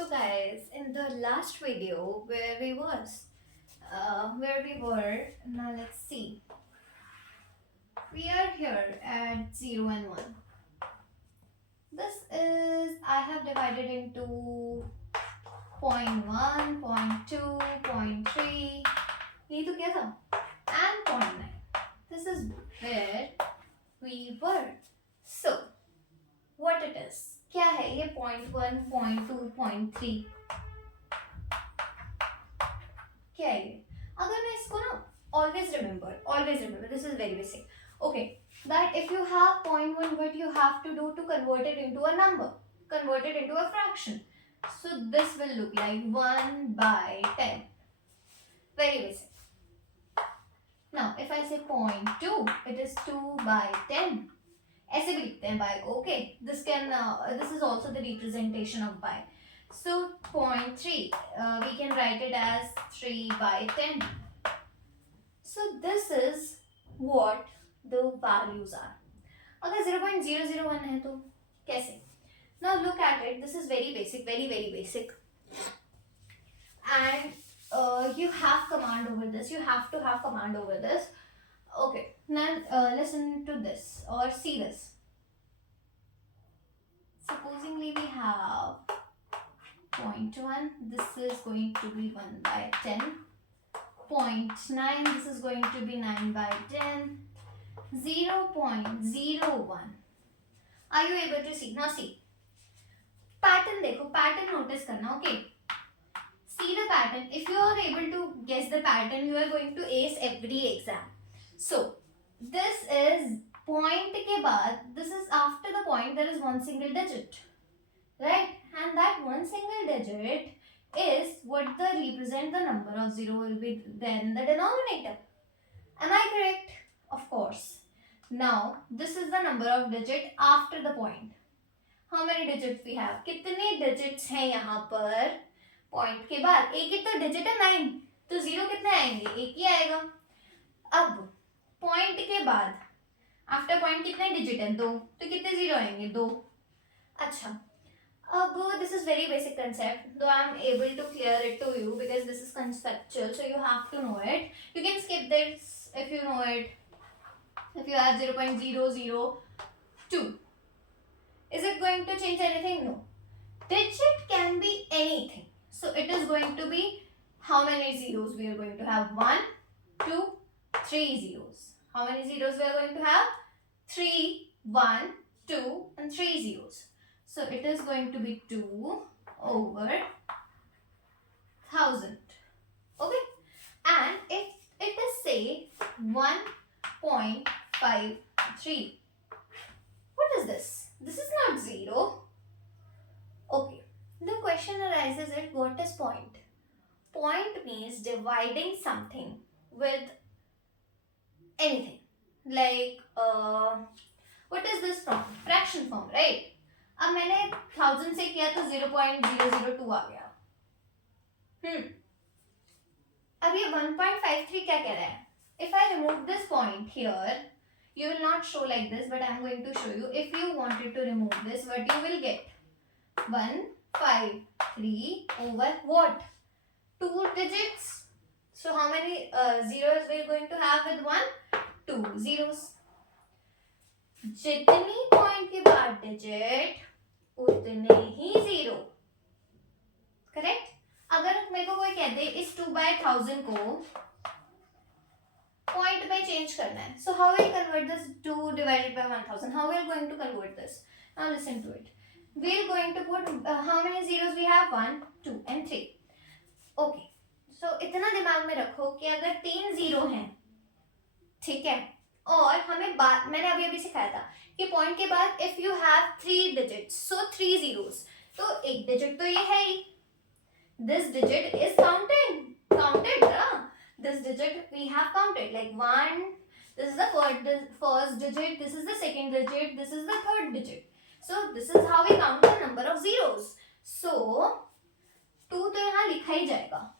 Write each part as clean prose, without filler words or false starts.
So guys, in the last video where we were, now let's see. We are here at 0 and 1. This is, I have divided into point 1, point 2, point 3. ये तो क्या था? And point 9. This is where we were. So, what it is? क्या है ये point 1, point 2, point 3? क्या है ये? अगर मैं इसको ना always remember, this is very basic. Okay, that if you have point 1, what you have to do to convert it into a number, convert it into a fraction. So this will look like 1 by 10. Very basic. Now if I say point 2, it is 2 by 10. ऐसे भी लिखते हैं by को. Okay, this is also the representation of by. So point 3, we can write it as 3 by 10. So this is what the values are. अगर 0.001 है तो कैसे? Now look at it. This is very basic, very basic. And you have command over this. You have to have command over this. Okay. Now listen to this or see this. Supposingly we have point 1. This is going to be 1 by 10. Point 9. This is going to be 9 by 10. 0.01. Are you able to see? Now see. Pattern देखो, pattern notice करना, okay? See the pattern. If you are able to guess the pattern, you are going to ace every exam. So, this is point के बाद, this is after the point, there is one single digit, right? And that one single digit is what the represent the number of 0 will be there in the denominator. Am I correct? Of course. Now, this is the number of digit after the point. How many digits we have? कितने digits हैं यहाँ पर point के बाद? एक ही तो digit है 9, तो 0 कितने आएंगे? एक ही आएगा. अब point के बाद after point कितने digit हैं? 2, तो कितने 0 आएंगे? 2. अच्छा, अब this is very basic concept, though I am able to clear it to you because this is conceptual, so you have to know it. You can skip this if you know it. If you have 0.002, is it going to change anything? No. Digit can be anything. So it is going to be how many zeros we are going to have? 1, 2, 3 zeros. How many zeros we are going to have? 3, 1, 2 and 3 zeros. So it is going to be 2 over 1000. Okay. And if it is say 1.53. What is this? This is not 0. Okay. The question arises at what is point? Point means dividing something with anything. Like, what is this form? Fraction form, right? अब मैंने 1000 से किया तो 0.002 आ गया. अब ये 1.53 क्या कह रहा है? If I remove this point here, you will not show like this, but I am going to show you. If you wanted to remove this, what you will get? 153 over what? 2 digits. So how many zeros we are going to have with 1? 2 zeros. जितनी point के बाद digit, उतने ही zero. Correct? अगर मेरे को कोई कहते इस 2 by 1000 को point में change करना है. So how will you convert this 2 divided by 1000? How we are going to convert this? Now listen to it. We are going to put how many zeros we have? 1, 2 and 3. Okay. So इतना दिमाग में रखो कि अगर 3 0 हैं, ठीक है, और हमें मैंने अभी सिखाया था कि point के बाद if you have 3 digits, so 3 zeros, तो एक digit तो ये है ही. This digit is counted, this digit we have counted like 1, this is the first digit, this is the second digit, this is the third digit. So this is how we count the number of zeros. So 2 तो यहाँ लिखा ही जाएगा,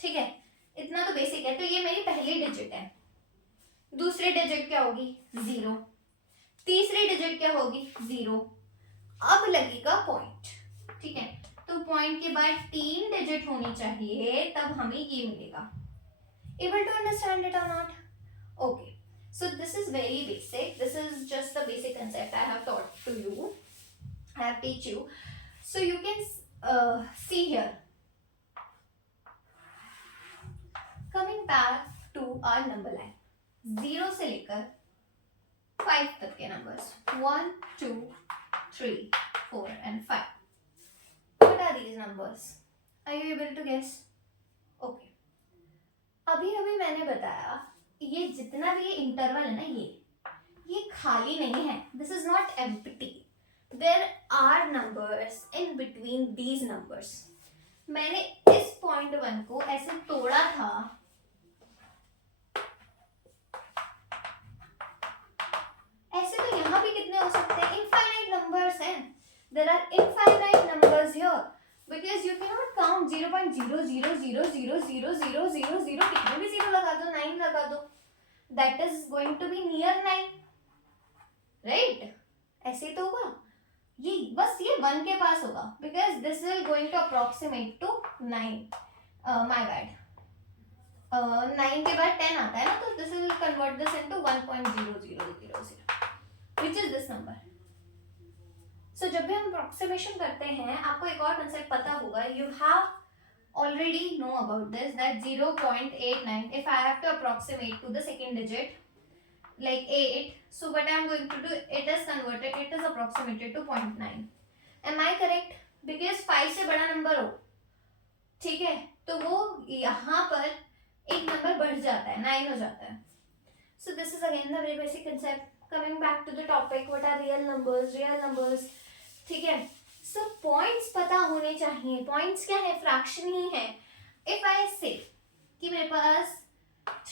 ठीक है, इतना तो basic है. तो ये मेरी पहली डिजिट है. दूसरी डिजिट क्या होगी? 0. तीसरी डिजिट क्या होगी? 0. अब लगेगा पॉइंट, ठीक है. तो पॉइंट के बाद 3 डिजिट होनी चाहिए, तब हमें ये मिलेगा. Able to understand it or not? Okay. So this is very basic. This is just the basic concept I have taught to you. I have teach you. So you can see here. Coming back to our number line. 0 से लेकर 5 तक के numbers. 1, 2, 3, 4 and 5. What are these numbers? Are you able to guess? Okay. अभी अभी मैंने बताया ये जितना भी ये इंटरवल है ना, ये खाली नहीं है. This is not empty. There are numbers in between these numbers. मैंने इस पॉइंट 1 को ऐसे तोड़ा था. ऐसे तो यहाँ भी कितने हो सकते हैं? इनफाइनाइट नंबर्स हैं. There are infinite numbers here. Because you cannot count 0.00000000 कितने भी जीरो लगा दो, 9 लगा दो, that is going to be near 9, right? ऐसे तो होगा. ये बस ये 1 के पास होगा, because this will going to approximate to 9. My bad. 9 के बाद 10 आता है ना, तो this will convert this into 1.0000, which is this number. So जब भी हम अप्रोक्सीमेशन करते हैं, आपको एक और कंसेप्ट पता होगा. You have already know about this, that 0.89. If I have to approximate to the second digit, like 8, so what I am going to do, it is converted, it is approximated to 0.9. Am I correct? Because 5 से बड़ा number हो, ठीक है, तो वो यहाँ पर एक नंबर बढ़ जाता है, 9 हो जाता है. So this is again the very basic concept. Coming back to the topic, what are real numbers? Real numbers, ठीक है. So points पता होने चाहिए. Points क्या है? फ्रैक्शन ही है. If I say कि मेरे पास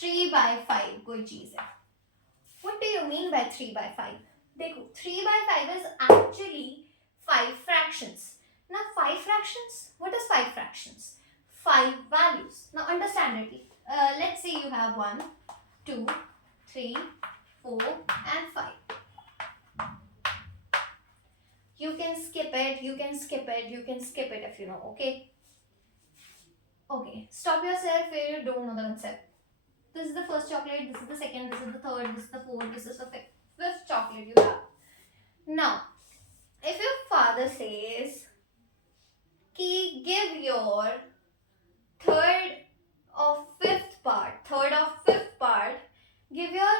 3/5 कोई चीज है, what do you mean by 3/5? देखो, 3/5 is actually 5 fractions. Now 5 fractions, what is 5 fractions? 5 values. Now understand it. Let's say you have 1, 2, 3, 4 and 5. You can skip it, you can skip it, you can skip it if you know, okay? Okay, stop yourself where you don't know the concept. This is the first chocolate, this is the second, this is the third, this is the fourth, this is the fifth chocolate you have. Now, if your father says, ki give your third of fifth part, give your,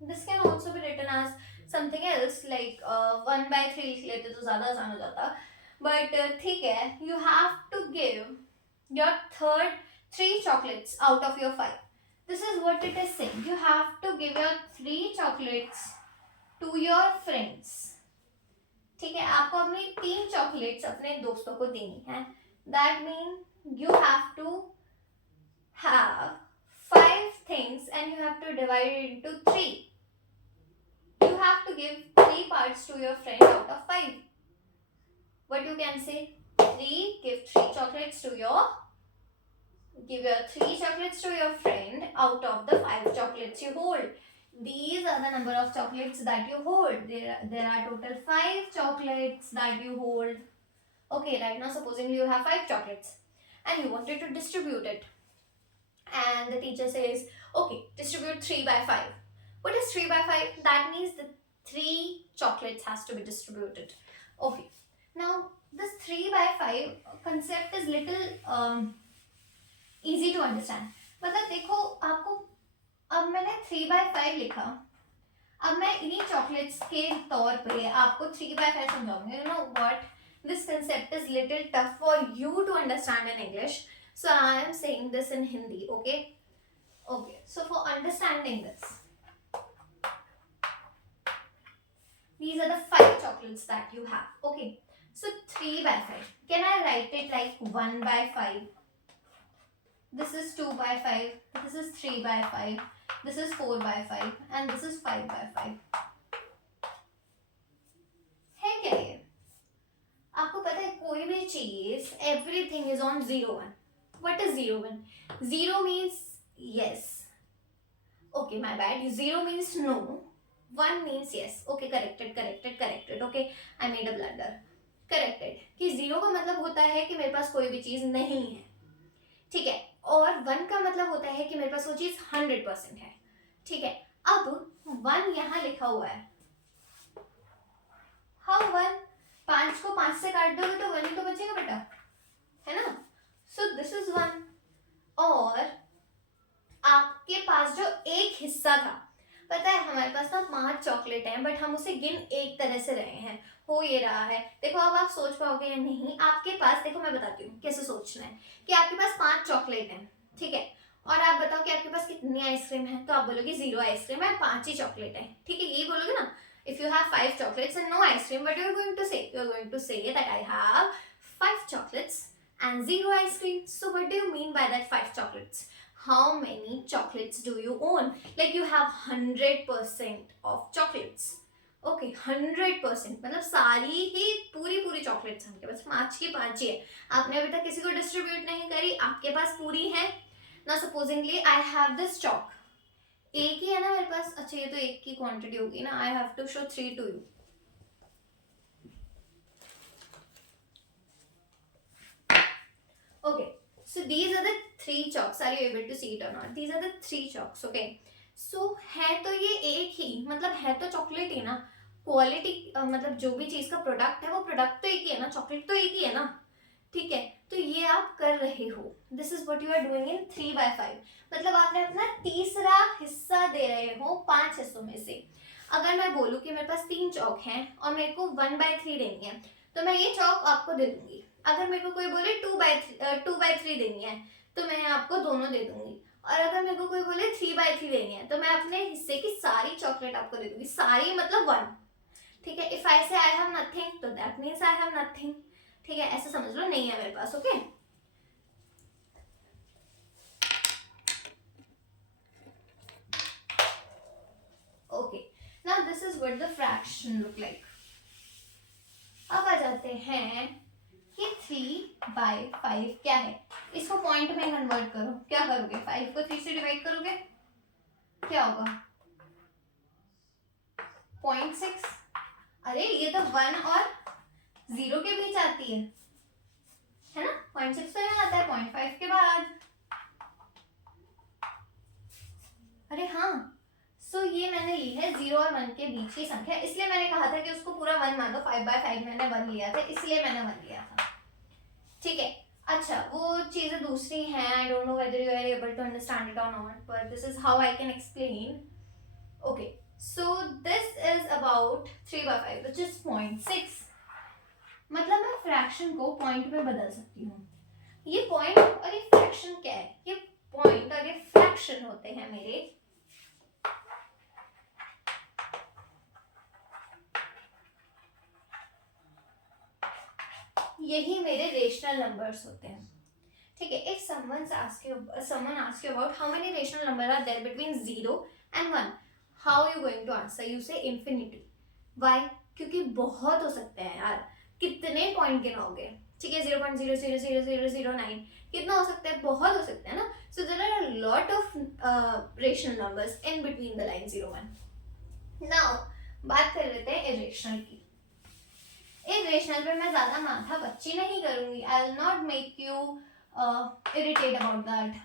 this can also be written as something else like 1/3 लिख लेते तो ज़्यादा आसान हो जाता, but ठीक है, you have to give your third 3 chocolates out of your 5. This is what it is saying. You have to give your 3 chocolates to your friends. ठीक है, आपको अपनी 3 chocolates अपने दोस्तों को देनी है. That means you have to have 5 things and you have to divide it into 3. You have to give 3 parts to your friend out of 5. What you can say? 3, give 3 chocolates to your, give your 3 chocolates to your friend out of the 5 chocolates you hold. These are the number of chocolates that you hold. There are total 5 chocolates that you hold. Okay, right now supposing you have 5 chocolates and you wanted to distribute it. And the teacher says, okay, distribute 3/5. What is 3/5? That means the 3 chocolates has to be distributed. Okay. Now this 3/5 concept is little easy to understand. मतलब देखो, आपको अब मैंने 3/5 लिखा, अब मैं इन्हीं chocolates के तौर पे आपको 3/5 समझाऊंगी. You know what? This concept is little tough for you to understand in English, so I am saying this in Hindi. Okay. Okay. So for understanding this, these are the 5 chocolates that you have. Okay. So 3/5. Can I write it like 1/5? This is 2/5. This is 3/5. This is 4/5. And this is 5/5. है क्या ये? आपको पता है कोई भी चीज, everything is on 0 1. What is 0 1? 0 means yes. Okay, my bad. 0 means no. 1 means yes. Okay, corrected. Okay, I made a blunder. Corrected, कि 0 का मतलब होता है कि मेरे पास कोई भी चीज नहीं है, ठीक है, और 1 का मतलब होता है कि मेरे पास वो चीज 100% है, ठीक है। अब 1 यहाँ लिखा हुआ है, हाउ 1, 5 को 5 से काट दोगे तो 1 ही तो बचेगा बेटा, है ना। सो दिस इज 1। और आपके पास जो एक हिस्सा था, पता है हमारे पास ना 5 चॉकलेट हैं, बट हम उसे गिन एक तरह से रहे हैं, हो ये रहा है। देखो अब आप सोच पाओगे या नहीं, आपके पास, देखो मैं बताती हूँ कैसे सोचना है, कि आपके पास 5 चॉकलेट हैं, ठीक है, और आप बताओ कि आपके पास कितनी आइसक्रीम है, तो आप बोलोगे 0 आइसक्रीम है, 5 ही चॉकलेट है, ठीक है, यही बोलोगे ना। If you have 5 chocolates and no ice cream, what you are going to say? You are going to say that I have 5 chocolates and 0 ice cream. So what do you mean by that 5 chocolates? How many chocolates do you own? Like you have 100% of chocolates. Okay, 100%, मतलब सारी ही पूरी chocolates आपके पास 5 की 5 ही है, आपने अभी तक किसी को डिस्ट्रीब्यूट नहीं करी, आपके पास पूरी है ना। Supposedly I have this chalk, एक ही है ना मेरे पास, अच्छा ये तो एक की क्वांटिटी होगी ना, I have to show 3 to you. Okay, so these are the 3 chalks. Are you able to see it or not? These are the 3 chalks. Okay, so है तो ये एक ही, मतलब है तो चॉकलेट ही ना, क्वालिटी मतलब जो भी चीज का प्रोडक्ट है वो प्रोडक्ट तो एक ही है ना, चॉकलेट तो एक ही है ना, ठीक है। तो ये आप कर रहे हो, this is what you are doing in 3/5, मतलब आपने अपना तीसरा हिस्सा दे रहे हो 5 हिस्सों में से। अगर मैं बोलूँ कि मेरे पास 3 चौक हैं और मेरे को 1/3 देनी है, तो मैं ये चौक आपको दे दूंगी। अगर मेरे को कोई बोले 2/3 देनी है, तो मैं आपको दोनों दे दूंगी। और अगर मेरे को कोई बोले 3/3 देनी है, तो मैं अपने हिस्से की सारी चॉकलेट आपको दे दूंगी, सारी मतलब 1, ठीक है। If I say I have nothing, तो that means I have nothing, ठीक है, ऐसे समझ लो, नहीं है मेरे पास। Okay, okay, now this is what the fraction look like. अब आ जाते हैं कि 3/5 क्या है, इसको पॉइंट में कन्वर्ट करो, क्या करोगे, 5 को 3 से डिवाइड करोगे, क्या होगा 0.6। अरे ये तो 1 और 0 के बीच आती है ना, 0.6 तो यहाँ आता है 0.5 के बाद। अरे हाँ, सो ये मैंने ली है 0 और 1 के बीच की संख्या, इसलिए मैंने कहा था कि उसको पूरा 1 मान दो, 5/5 मैंने 1 लिया था, इसलिए मैंने 1 लिया था, ठीक है। अच्छा, वो चीजें दूसरी हैं, I don't know whether you are able to understand it और not, but this is how I can explain. Okay, so this is about 3/5 which is 0.6, मतलब मैं फ्रैक्शन को पॉइंट में बदल सकती हूँ। ये पॉइंट और ये फ्रैक्शन क्या है, ये पॉइंट और ये फ्रैक्शन होते हैं मेरे यही मेरे रेशनल नंबर्स होते हैं, ठीक है। If someone asks you about how many rational number are there between 0 and 1, how are you going to answer? You say infinity. Why? क्योंकि बहुत हो सकते हैं यार, कितने पॉइंट गिनोगे, ठीक है, 0.000009 कितना हो सकता है, बहुत हो सकते हैं ना। So there are a lot of rational numbers in between the line 0 1। Now बात कर लेते हैं इरेशनल की। इरेशनल पे मैं ज्यादा माथा बच्ची नहीं करूंगी, I will not make you irritate about that.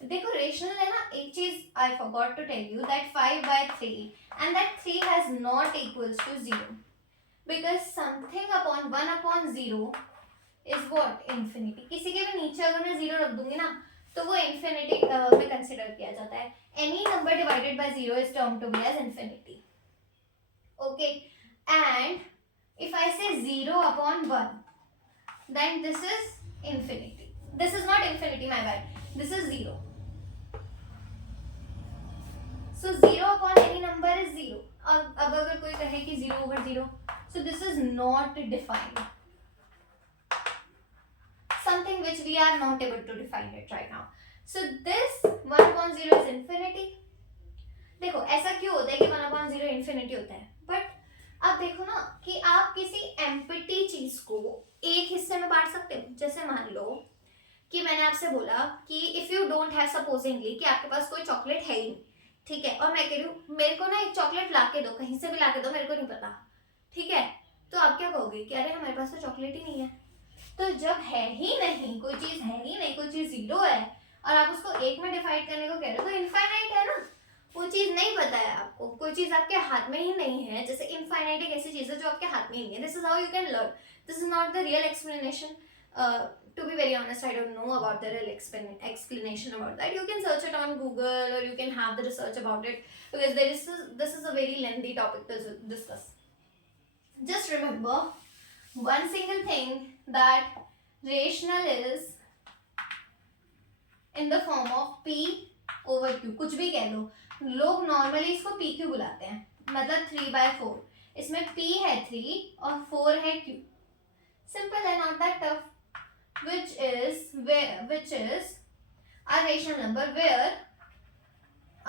देखो रेशनल है ना, एक चीज I forgot to tell you that 5/3 and that 3 has not equals to 0 because something upon 1 upon 0 is what infinity। किसी के भी नीचे अगर मैं 0 रख दूंगी ना, तो वो infinity में कंसिडर किया जाता है। any number divided by 0 is termed to be as infinity, okay। and if I say 0 upon 1, then this is infinity, this is not infinity, my bad, this is 0। So 0 upon any number is 0। अब अगर कोई कहे कि 0 over 0, so this is not defined, something which we are not able to define it right now। So this 1 upon 0 is infinity। देखो ऐसा क्यों होता है कि 1 upon 0 infinity होता है, बट अब देखो ना कि आप किसी एम्प्टी चीज को एक हिस्से में बांट सकते हो। जैसे मान लो कि मैंने आपसे बोला कि if you don't have, supposedly कि आपके पास कोई चॉकलेट है ही, ठीक है, और मैं कह रही हूँ मेरे को ना एक चॉकलेट ला के दो, कहीं से भी ला के दो, मेरे को नहीं पता, ठीक है, तो आप क्या कहोगे कि अरे हमारे पास तो चॉकलेट ही नहीं है। तो जब है ही नहीं, कोई चीज है ही नहीं, कोई चीज जीरो है और आप उसको एक में डिवाइड करने को कह रहे हो, तो इनफाइनाइट है ना। वो चीज नहीं पता है आपको, कोई चीज आपके हाथ में ही नहीं है। जैसे इनफाइनाइट एक ऐसी चीज है जो आपके हाथ में ही नहीं है। This is how you can learn, this is not the real explanation. To be very honest, I don't know about the real explanation about that. You can search it on Google or you can have the research about it, because this is a very lengthy topic to discuss. Just remember one single thing, that rational is in the form of P over Q. कुछ भी कह लो, लोग normally इसको PQ बुलाते हैं, मतलब 3/4. इसमें P है 3 और 4 है Q. Simple है, not that tough. Which is a rational number where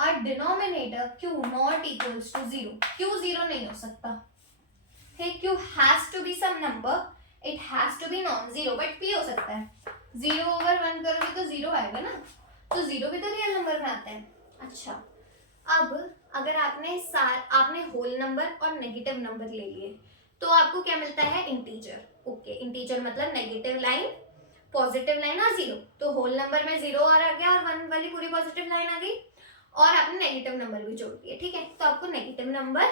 our denominator Q not equals to 0. Q 0 नहीं हो सकता. Okay, Q has to be some number. It has to be non-zero, but P हो सकता है. 0 over 1 करोगे तो 0 आएगा ना, तो 0 भी तो रियल नंबर में आते हैं. अच्छा, अब अगर आपने होल नंबर और नेगेटिव नंबर ले लिए, तो आपको क्या मिलता है? इंटीजर. ओके, इंटीजर मतलब नेगेटिव लाइन, पॉजिटिव लाइन और 0. तो होल नंबर में 0 और आ गया और 1 वाली पूरी पॉजिटिव लाइन आ गई, और आपने नेगेटिव नंबर भी जोड़ दिया. ठीक है, तो आपको नेगेटिव नंबर,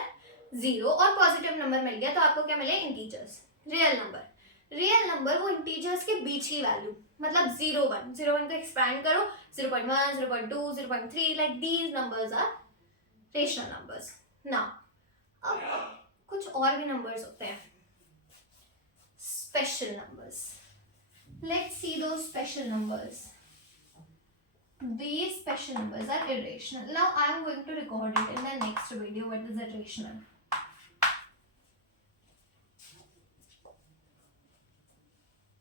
0 और पॉजिटिव नंबर मिल गया, तो आपको क्या मिले? Integers. Real number. Real number वो इंटीजर्स के बीच की वैल्यू, मतलब 0 1 को एक्सपैंड करो, 0.1 0.2 0.3, like these numbers are rational numbers. Now अब कुछ और भी नंबर्स होते हैं, special numbers. Let's see those special numbers. These special numbers are irrational. Now I am going to record it in the next video what is irrational.